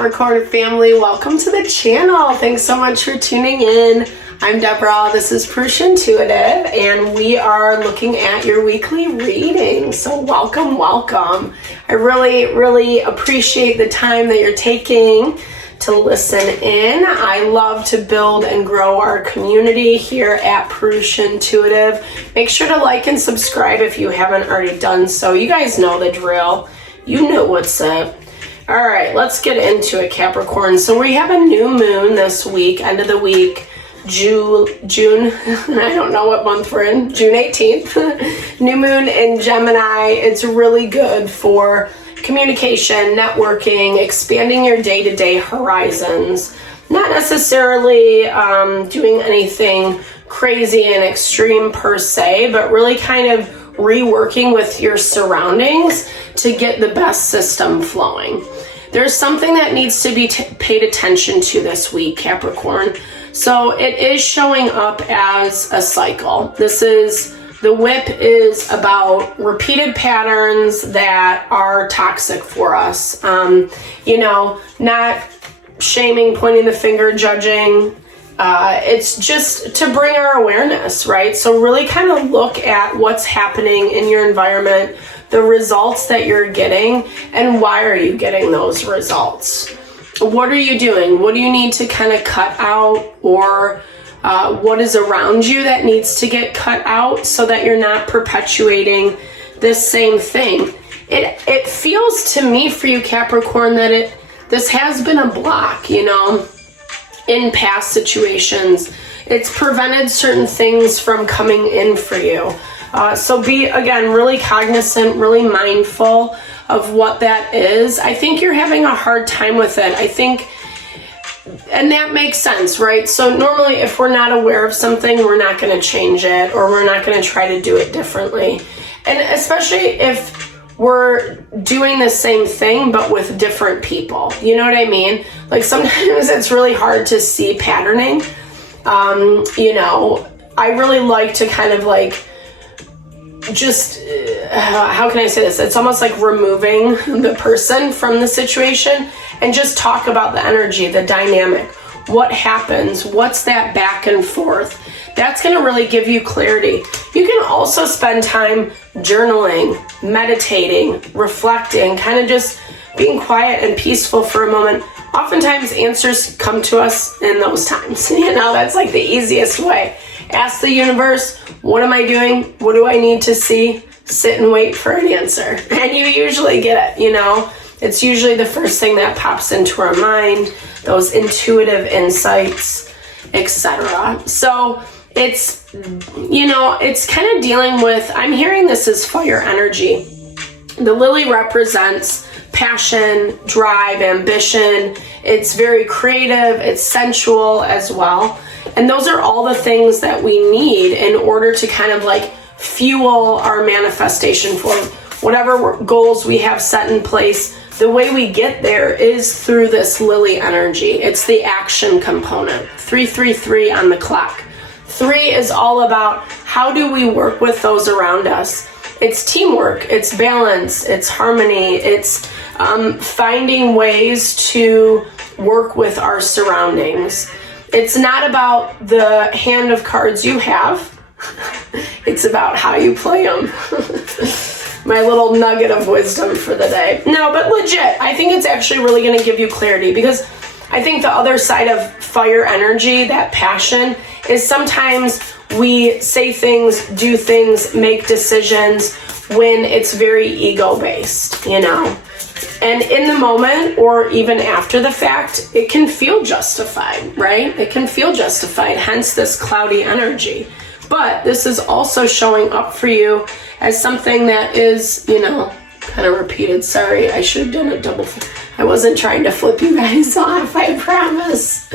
Capricorn family, welcome to the channel. Thanks so much for tuning in. I'm Deborah, this is Purusha Intuitive, and we are looking at your weekly reading. So welcome, welcome. I really appreciate the time that you're taking to listen in. I love to build and grow our community here at Purusha Intuitive. Make sure to like and subscribe if you haven't already done so. You guys know the drill. You know what's up. All right, let's get into it, Capricorn. So we have a new moon this week, end of the week, June, I don't know what month we're in, June 18th. New moon in Gemini. It's really good for communication, networking, expanding your day-to-day horizons. Not necessarily doing anything crazy and extreme per se, but really kind of reworking with your surroundings to get the best system flowing. There's something that needs to be paid attention to this week, Capricorn. So it is showing up as a cycle. The whip is about repeated patterns that are toxic for us. Not shaming, pointing the finger, judging. It's just to bring our awareness, right? So really kind of look at what's happening in your environment, the results that you're getting, and why are you getting those results? What are you doing? What do you need to kind of cut out, or what is around you that needs to get cut out so that you're not perpetuating this same thing? It feels to me for you, Capricorn, that this has been a block, in past situations. It's prevented certain things from coming in for you. So be, again, really cognizant, really mindful of what that is. I think you're having a hard time with it. And that makes sense, right? So normally if we're not aware of something, we're not going to change it, or we're not going to try to do it differently. And especially if we're doing the same thing, but with different people. You know what I mean? Like sometimes it's really hard to see patterning. I really like to kind of like, how can I say this? It's almost like removing the person from the situation and just talk about the energy, the dynamic, what happens, what's that back and forth. That's going to really give you clarity. You can also spend time journaling, meditating, reflecting, kind of just being quiet and peaceful for a moment. Oftentimes answers come to us in those times. That's like the easiest way. Ask the universe, what am I doing? What do I need to see? Sit and wait for an answer. And you usually get it, It's usually the first thing that pops into our mind, those intuitive insights, etc. So it's kind of dealing with, I'm hearing this as fire energy. The lily represents passion, drive, ambition. It's very creative. It's sensual as well. And those are all the things that we need in order to kind of like fuel our manifestation for whatever goals we have set in place. The way we get there is through this lily energy. It's the action component. 333 on the clock. 3 is all about how do we work with those around us. It's teamwork, it's balance, it's harmony, it's finding ways to work with our surroundings. It's not about the hand of cards you have. It's about how you play them. My little nugget of wisdom for the day. No, but legit, I think it's actually really going to give you clarity, because I think the other side of fire energy, that passion, is sometimes we say things, do things, make decisions when it's very ego-based, And in the moment, or even after the fact, it can feel justified, right? It can feel justified, hence this cloudy energy. But this is also showing up for you as something that is, kind of repeated. Sorry, I should have done a double. I wasn't trying to flip you guys off, I promise.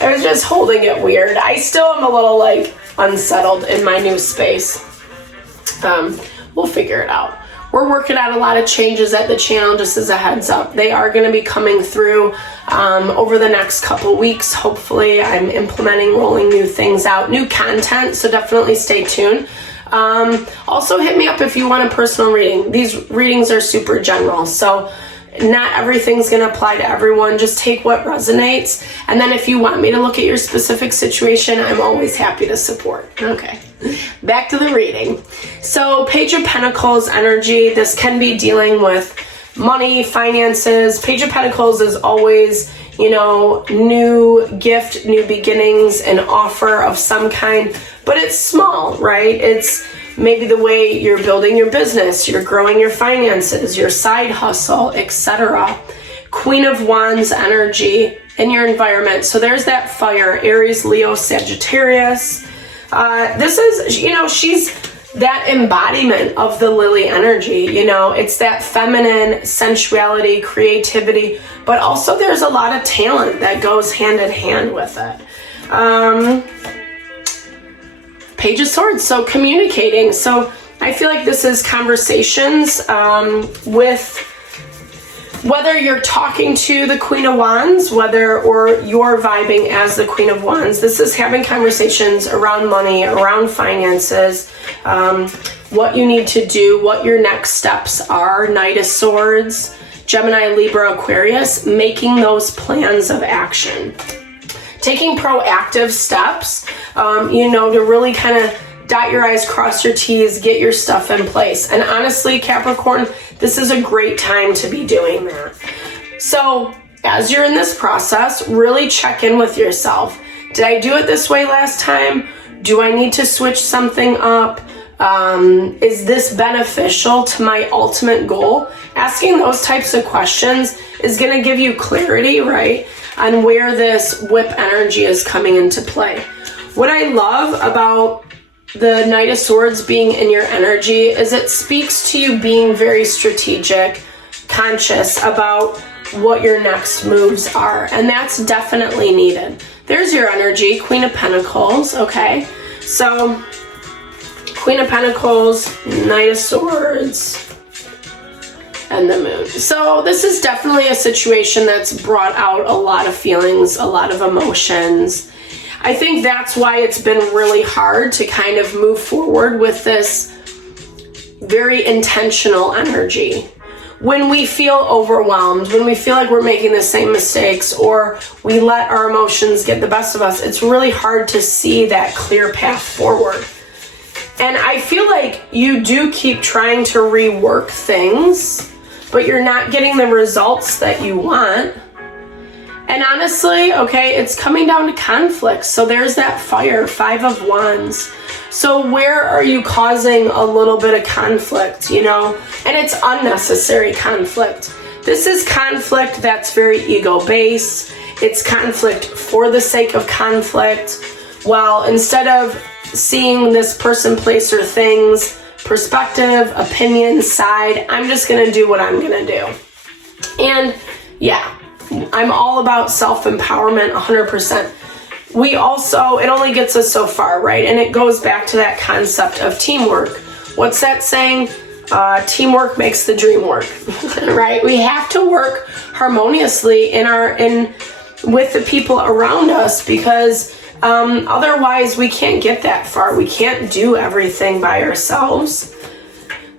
I was just holding it weird. I still am a little unsettled in my new space. We'll figure it out. We're working out a lot of changes at the channel, just as a heads up. They are going to be coming through over the next couple weeks. Hopefully, I'm implementing, rolling new things out, new content, so definitely stay tuned. Also, hit me up if you want a personal reading. These readings are super general, so Not everything's going to apply to everyone. Just take what resonates. And then if you want me to look at your specific situation, I'm always happy to support. Okay, back to the reading. So Page of Pentacles energy, this can be dealing with money, finances. Page of Pentacles is always, you know, new gift, new beginnings, an offer of some kind, but it's small, right? It's maybe the way you're building your business, you're growing your finances, your side hustle, etc. Queen of Wands energy in your environment. So there's that fire, Aries, Leo, Sagittarius. This is, you know, she's that embodiment of the Lily energy. You know, it's that feminine sensuality, creativity, but also there's a lot of talent that goes hand in hand with it. Page of Swords, so communicating. So I feel like this is conversations with, whether you're talking to the Queen of Wands, or you're vibing as the Queen of Wands. This is having conversations around money, around finances, what you need to do, what your next steps are. Knight of Swords, Gemini, Libra, Aquarius, making those plans of action. Taking proactive steps, you know, to really kind of dot your I's, cross your T's, get your stuff in place. And honestly, Capricorn, this is a great time to be doing that. So as you're in this process, really check in with yourself. Did I do it this way last time? Do I need to switch something up? Is this beneficial to my ultimate goal? Asking those types of questions is going to give you clarity, right, on where this whip energy is coming into play. What I love about the Knight of Swords being in your energy is it speaks to you being very strategic, conscious about what your next moves are, and that's definitely needed. There's your energy, Queen of Pentacles, okay? So, Queen of Pentacles, Knight of Swords, and the Moon. So this is definitely a situation that's brought out a lot of feelings, a lot of emotions. I think that's why it's been really hard to kind of move forward with this very intentional energy. When we feel overwhelmed, when we feel like we're making the same mistakes, or we let our emotions get the best of us, it's really hard to see that clear path forward. And I feel like you do keep trying to rework things, but you're not getting the results that you want. And honestly, okay, it's coming down to conflict. So there's that fire, Five of Wands. So where are you causing a little bit of conflict, you know? And it's unnecessary conflict. This is conflict that's very ego-based. It's conflict for the sake of conflict. Well, instead of seeing this person, place, or things, perspective, opinion, side, I'm just gonna do what I'm gonna do. And yeah, I'm all about self-empowerment 100%. We also, it only gets us so far, right? And it goes back to that concept of teamwork. What's that saying? Teamwork makes the dream work, right? We have to work harmoniously with the people around us, because otherwise we can't get that far. We can't do everything by ourselves.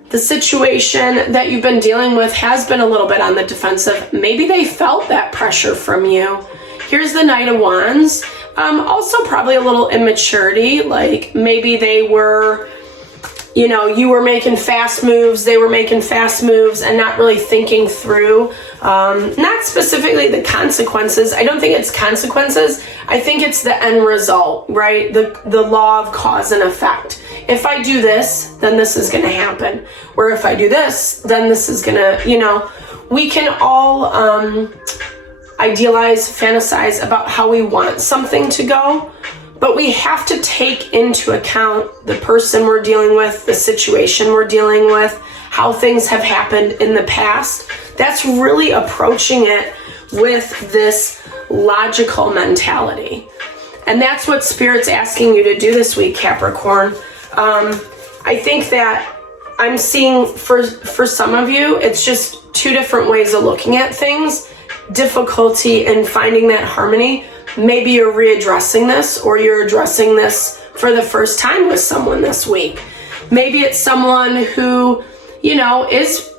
The situation that you've been dealing with has been a little bit on the defensive. Maybe they felt that pressure from you. Here's the Knight of Wands. Also probably a little immaturity, like maybe they were, you know, you were making fast moves, they were making fast moves and not really thinking through, not specifically the consequences. I don't think it's consequences. I think it's the end result, right? The law of cause and effect. If I do this, then this is going to happen. Or if I do this, then this is going to, you know, we can all idealize, fantasize about how we want something to go, but we have to take into account the person we're dealing with, the situation we're dealing with, how things have happened in the past. That's really approaching it with this logical mentality. And that's what Spirit's asking you to do this week, Capricorn. I think that I'm seeing for some of you, it's just two different ways of looking at things. Difficulty in finding that harmony. Maybe you're readdressing this, or you're addressing this for the first time with someone this week. Maybe it's someone who, you know, is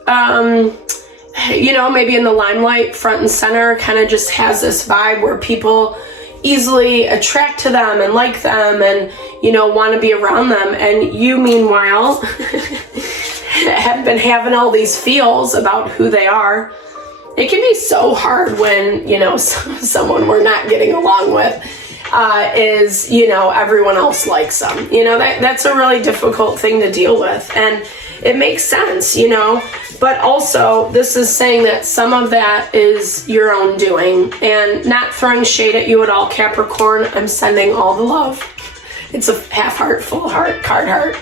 you know, maybe in the limelight, front and center, kind of just has this vibe where people easily attract to them and like them and, you know, want to be around them. And you, meanwhile, have been having all these feels about who they are. It can be so hard when, you know, someone we're not getting along with is, you know, everyone else likes them. You know, that's a really difficult thing to deal with. And it makes sense, you know, but also this is saying that some of that is your own doing, and not throwing shade at you at all, Capricorn. I'm sending all the love. It's a half heart, full heart, card heart.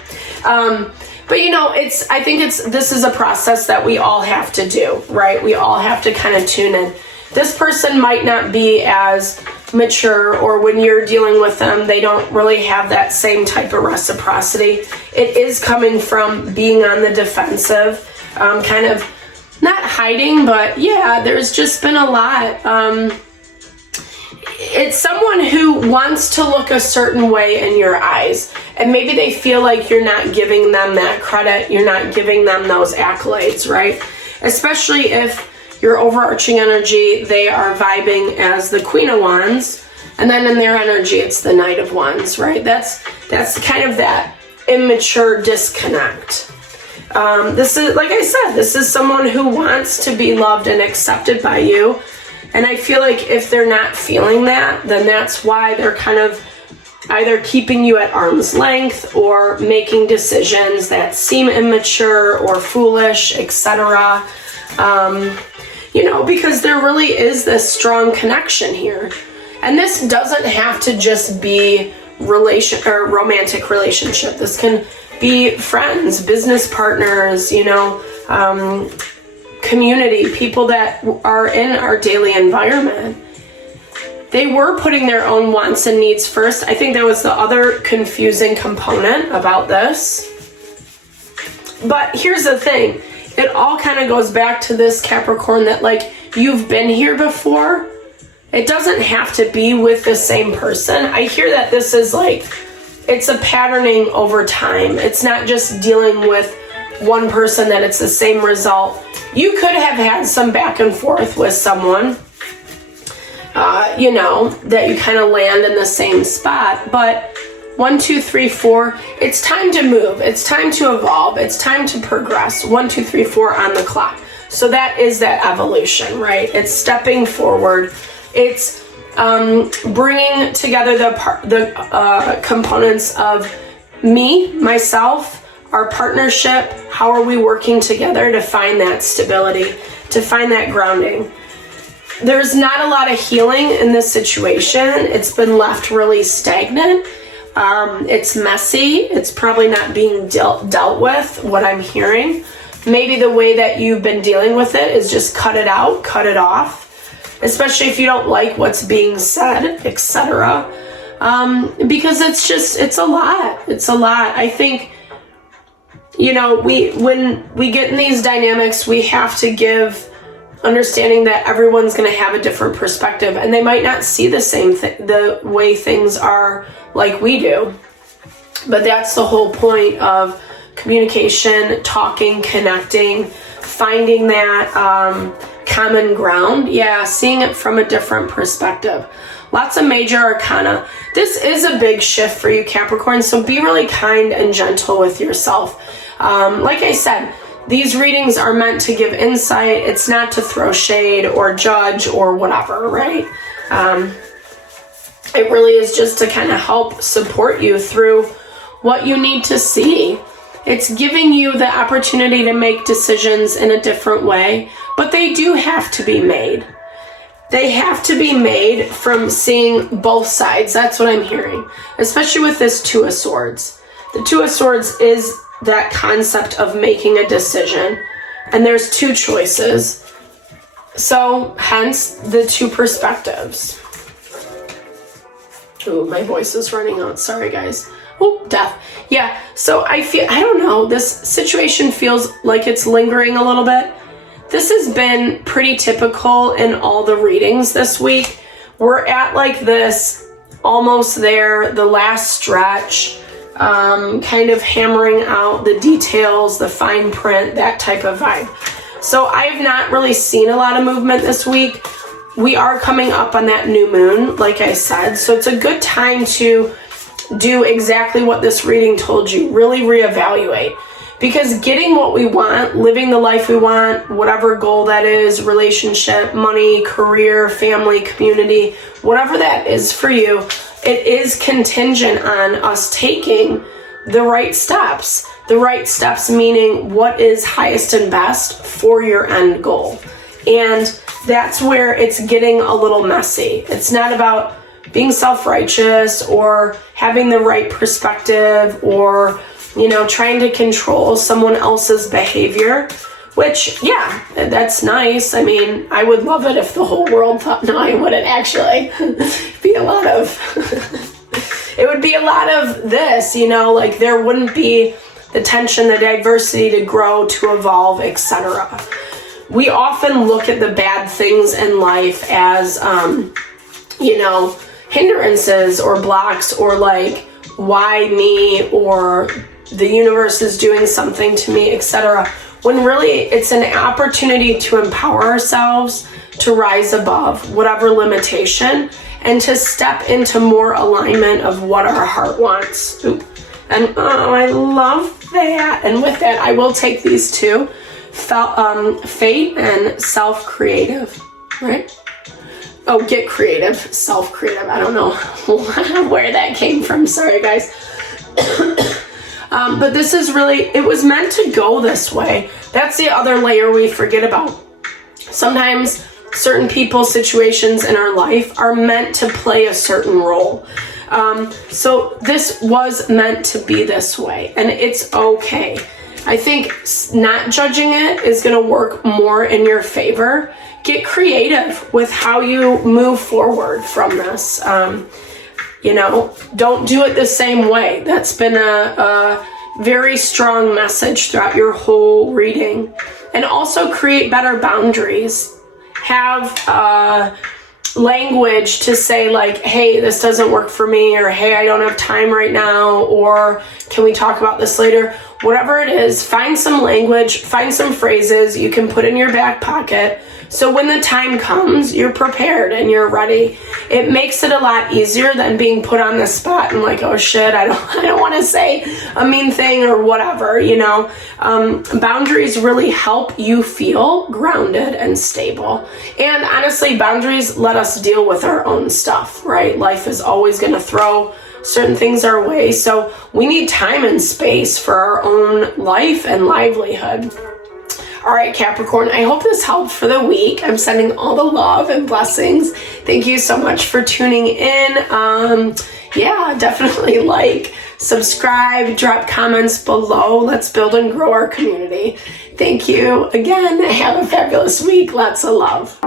But you know, I think this is a process that we all have to do, right? We all have to kind of tune in. This person might not be as mature, or when you're dealing with them, they don't really have that same type of reciprocity. It is coming from being on the defensive, kind of not hiding, but yeah, there's just been a lot. It's someone who wants to look a certain way in your eyes, and maybe they feel like you're not giving them that credit, you're not giving them those accolades, right? Especially if your overarching energy, they are vibing as the Queen of Wands, and then in their energy, it's the Knight of Wands, right? That's kind of that immature disconnect. This is, like I said, this is someone who wants to be loved and accepted by you. And I feel like if they're not feeling that, then that's why they're kind of either keeping you at arm's length or making decisions that seem immature or foolish, etc. You know, because there really is this strong connection here. And this doesn't have to just be romantic relationship. This can be friends, business partners, you know, community, people that are in our daily environment. They were putting their own wants and needs first. I think that was the other confusing component about this. But here's the thing. It all kind of goes back to this, Capricorn, that like you've been here before. It doesn't have to be with the same person. I hear that this is like, it's a patterning over time. It's not just dealing with one person that it's the same result. You could have had some back and forth with someone, you know, that you kind of land in the same spot. But 1, 2, 3, 4, it's time to move. It's time to evolve. It's time to progress. 1, 2, 3, 4 on the clock. So that is that evolution, right? It's stepping forward. It's bringing together the components of me, myself, our partnership. How are we working together to find that stability, to find that grounding? There's not a lot of healing in this situation. It's been left really stagnant. It's messy. It's probably not being dealt with, what I'm hearing. Maybe the way that you've been dealing with it is just cut it out, cut it off, especially if you don't like what's being said, etc. Because it's a lot. It's a lot. I think, you know, when we get in these dynamics, we have to give understanding that everyone's going to have a different perspective, and they might not see the same the way things are like we do. But that's the whole point of communication, talking, connecting, finding that common ground. Yeah, seeing it from a different perspective. Lots of major arcana. This is a big shift for you, Capricorn, so be really kind and gentle with yourself. Like I said, these readings are meant to give insight. It's not to throw shade or judge or whatever, right? It really is just to kind of help support you through what you need to see. It's giving you the opportunity to make decisions in a different way, but they do have to be made. They have to be made from seeing both sides. That's what I'm hearing, especially with this Two of Swords. The Two of Swords is that concept of making a decision, and there's two choices. So hence the two perspectives. Ooh, my voice is running out. Sorry, guys. Oh, death. Yeah, so I don't know, this situation feels like it's lingering a little bit. This has been pretty typical in all the readings this week. We're at like this, almost there, the last stretch, kind of hammering out the details, the fine print, that type of vibe. So I've not really seen a lot of movement this week. We are coming up on that new moon, like I said. So it's a good time to do exactly what this reading told you. Really reevaluate. Because getting what we want, living the life we want, whatever goal that is, relationship, money, career, family, community, whatever that is for you, it is contingent on us taking the right steps. The right steps meaning what is highest and best for your end goal. And that's where it's getting a little messy. It's not about being self-righteous or having the right perspective or, trying to control someone else's behavior, which, yeah, that's nice. I mean, I would love it if the whole world thought, no, I wouldn't actually. Be a lot of, it would be a lot of this, like there wouldn't be the tension, the diversity to grow, to evolve, etc. We often look at the bad things in life as, hindrances or blocks or like, why me, or the universe is doing something to me, etc. When really it's an opportunity to empower ourselves, to rise above whatever limitation, and to step into more alignment of what our heart wants. Oop. And I love that. And with that, I will take these two, fate and self-creative, right? Oh, get creative, self-creative. I don't know where that came from. Sorry, guys. But this is really, it was meant to go this way. That's the other layer we forget about. Sometimes certain people, situations in our life are meant to play a certain role. So this was meant to be this way, and it's okay. I think not judging it is going to work more in your favor. Get creative with how you move forward from this. Don't do it the same way. That's been a very strong message throughout your whole reading. And also create better boundaries. Have language to say like, hey, this doesn't work for me, or hey, I don't have time right now, or can we talk about this later? Whatever it is, find some language, find some phrases you can put in your back pocket. So when the time comes, you're prepared and you're ready. It makes it a lot easier than being put on the spot and like, oh shit, I don't want to say a mean thing or whatever, Boundaries really help you feel grounded and stable. And honestly, boundaries let us deal with our own stuff, right? Life is always going to throw certain things our way. So we need time and space for our own life and livelihood. All right, Capricorn, I hope this helped for the week. I'm sending all the love and blessings. Thank you so much for tuning in. Definitely subscribe, drop comments below. Let's build and grow our community. Thank you again. Have a fabulous week. Lots of love.